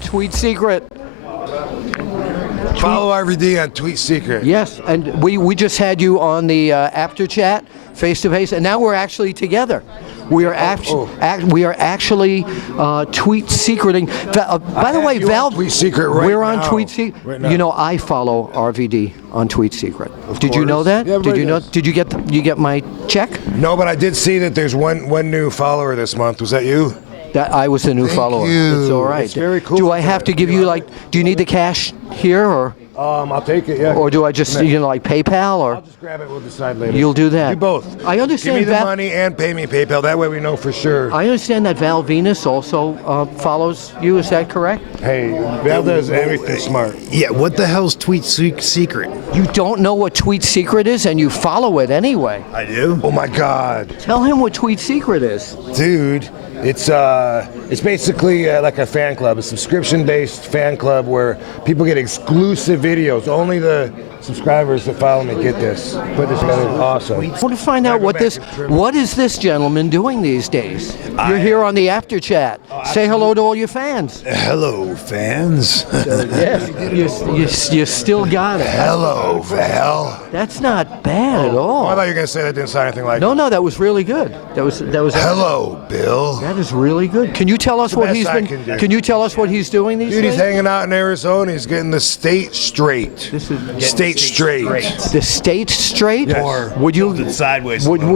TweetSecret. Follow RVD on TweetSecret. Yes, and we just had you on the Apter chat, face to face, and now we're actually together. We are actually tweet-secreting. By the way, Val, TweetSecret right we're on now. TweetSecret. Right now. You know, I follow RVD on TweetSecret. Did you know that? Yeah, Did you know? does. Did you get my check? No, but I did see that there's one new follower this month. Was that you? That I was the new follower. you. It's all right. It's very cool. Do I have to give you do you need the cash here or? I'll take it. Yeah. Or do I just like PayPal or? I'll just grab it. We'll decide later. You'll do that. Do both. I understand. Give me the money and pay me PayPal. That way we know for sure. I understand that Val Venis also follows you. Is that correct? Hey, Val does everything smart. Yeah, what the hell's Secret? You don't know what TweetSecret is, and you follow it anyway. I do. Oh my God, Tell him what TweetSecret is. dude! It's basically like a fan club, a subscription-based fan club where people get exclusive videos. Only the subscribers that follow me get this. Put this together. Awesome. I want to find out what is this gentleman doing these days? You're here on the Apter chat. Say hello to all your fans. Hello, fans. Yes, you still got it. Hello, Val. That's not bad at all. Oh, I thought you were gonna say that didn't sound anything like. No, that was really good. That was. Hello, Bill. That is really good. Can you tell us what best he's I been? can do. Can you tell us what he's doing these Dude, days? he's hanging out in Arizona. He's getting the state straight. This is State straight. the state straight. Yes. Or Would you tilted sideways? Would you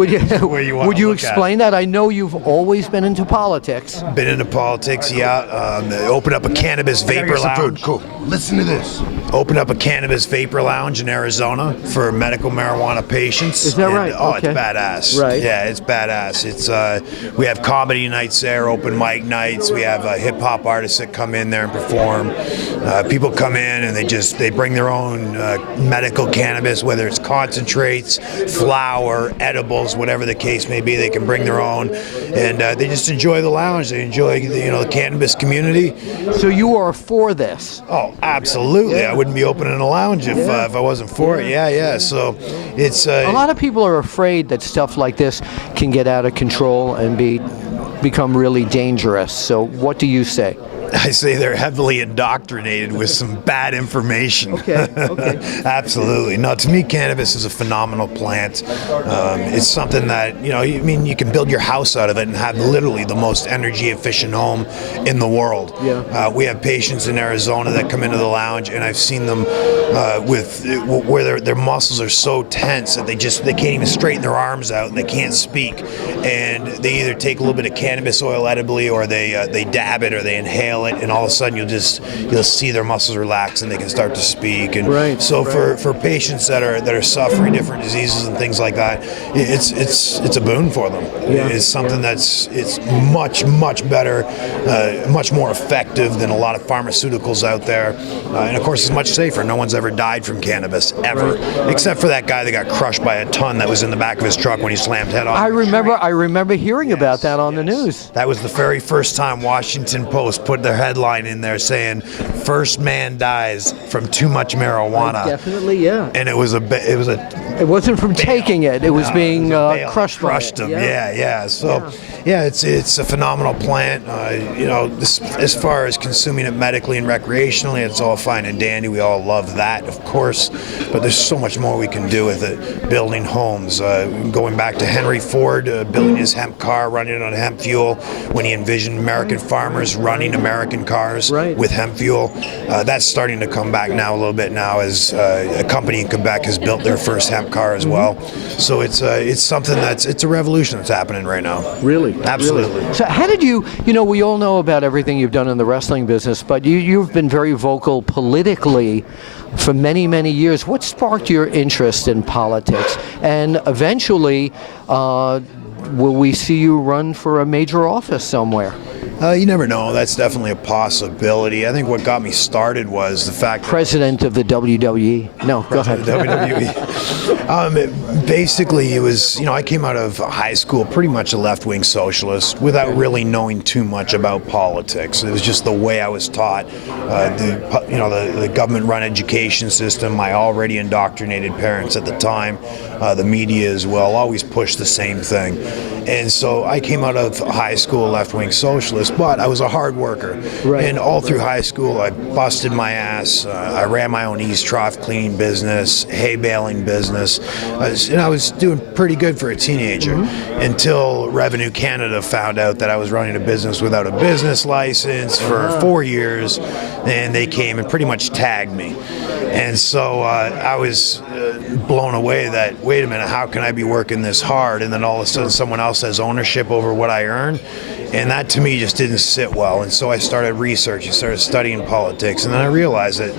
where you want would to you look at. explain that? I know you've always been into politics. Been into politics, yeah. Opened up a cannabis vapor Some food. lounge. Cool. Listen to this. Opened up a cannabis vapor lounge in Arizona for medical marijuana patients. Is that And, right? Oh, Okay. it's badass. Right. Yeah, it's badass. It's we have comedy nights there, open mic nights. We have hip hop artists that come in there and perform. People come in and they bring their own medical cannabis, whether it's concentrates, flour, edibles, whatever the case may be. They can bring their own, and they just enjoy the lounge. They enjoy the cannabis community. So you are for this? Oh, absolutely. Yeah. I wouldn't be opening a lounge if I wasn't for it. Yeah. So it's A lot of people are afraid that stuff like this can get out of control and become really dangerous. So what do you say? I say they're heavily indoctrinated with some bad information. Okay. Absolutely. No, to me, cannabis is a phenomenal plant. It's something that, you can build your house out of it and have literally the most energy efficient home in the world. Yeah. We have patients in Arizona that come into the lounge, and I've seen them where their muscles are so tense that they can't even straighten their arms out and they can't speak. And they either take a little bit of cannabis oil edibly, or they dab it, or they inhale it, and all of a sudden you'll see their muscles relax and they can start to speak. And Right, for patients that are suffering different diseases and things like that, it's a boon for them. Yeah, It's something it's much better, much more effective than a lot of pharmaceuticals out there, and of course it's much safer. No one's ever died from cannabis ever, except for that guy that got crushed by a ton that was in the back of his truck when he slammed head on. I remember hearing about that on the news. That was the very first time Washington Post put their headline in there saying, "First man dies from too much marijuana." Definitely, yeah. And it It wasn't from taking it; it was being crushed by it. them. Yeah. So, it's a phenomenal plant. As far as consuming it medically and recreationally, it's all fine and dandy. We all love that, of course. But there's so much more we can do with it. Building homes, going back to Henry Ford, building his hemp car, running on hemp fuel. When he envisioned American farmers running American cars with hemp fuel, that's starting to come back now a little bit now, as a company in Quebec has built their first hemp car as well. So it's something it's a revolution that's happening right now. Really? Absolutely. Really. So how did we all know about everything you've done in the wrestling business, but you've been very vocal politically for many, many years. What sparked your interest in politics? And eventually, will we see you run for a major office somewhere? You never know. That's definitely a possibility. I think what got me started was the fact that President of the WWE. No, go ahead. WWE. Basically, it was, I came out of high school pretty much a left-wing socialist without really knowing too much about politics. It was just the way I was taught. The government-run education system, my already indoctrinated parents at the time, the media as well, always pushed the same thing. And so I came out of high school left-wing socialist, but I was a hard worker. Right. And all through high school, I busted my ass. I ran my own east trough cleaning business, hay baling business. I was doing pretty good for a teenager until Revenue Canada found out that I was running a business without a business license for 4 years, and they came and pretty much tagged me. And so I was blown away that, wait a minute, how can I be working this hard and then all of a sudden someone else has ownership over what I earn? And that to me just didn't sit well. And so I started researching, started studying politics, and then I realized that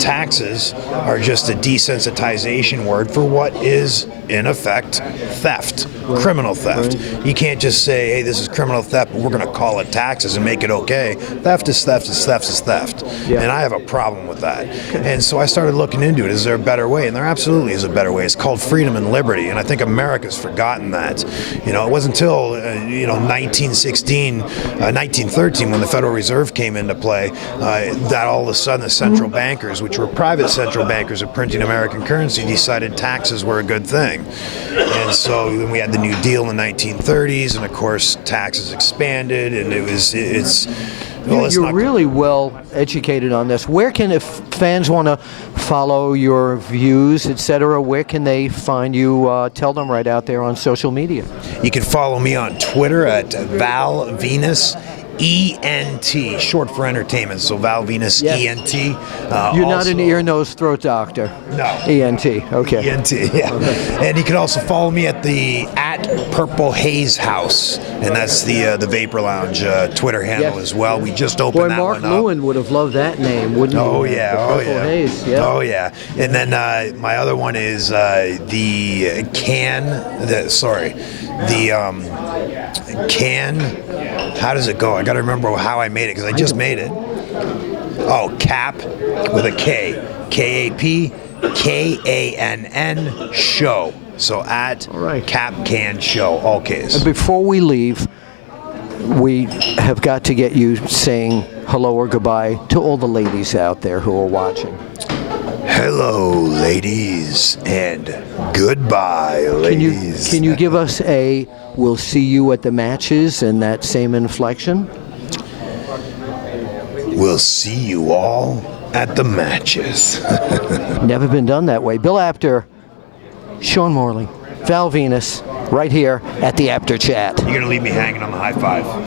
taxes are just a desensitization word for what is, in effect, theft, criminal theft. You can't just say, hey, this is criminal theft, but we're going to call it taxes and make it okay. Theft is theft is theft is theft. Yeah. And I have a problem with that. And so I started looking into it. Is there a better way? And there absolutely is a better way. It's called freedom and liberty. And I think America's forgotten that. It wasn't until 1913, when the Federal Reserve came into play, that all of a sudden the central bankers, which were private central bankers of printing American currency, decided taxes were a good thing. And so then we had the New Deal in the 1930s, and of course taxes expanded, and You're really well educated on this. Where can, if fans want to follow your views, etc., where can they find you? Tell them right out there on social media. You can follow me on Twitter at Val Venis, ENT, short for entertainment. So Val Venis, Yes. ENT. You're not an ear, nose, throat doctor. No. ENT. Okay. ENT, yeah. Okay. And you can also follow me at Purple Haze House, and that's the Vapor Lounge Twitter handle as well. We just opened Boy, that Mark one up. Lewin would have loved that name, wouldn't he? Oh yeah, The oh Purple yeah, Haze, yeah. oh yeah. And then my other one is the can. How does it go? I got to remember how I made it because I just made it. Oh, Cap with a K, KAP, KANN show. So at Cap Can Show, all Ks. Before we leave, we have got to get you saying hello or goodbye to all the ladies out there who are watching. Hello, ladies, and goodbye, ladies. Can you give us a "we'll see you at the matches" in that same inflection? We'll see you all at the matches. Never been done that way. Bill Apter, Sean Morley, Val Venis, right here at the Apter Chat. You're gonna leave me hanging on the high five.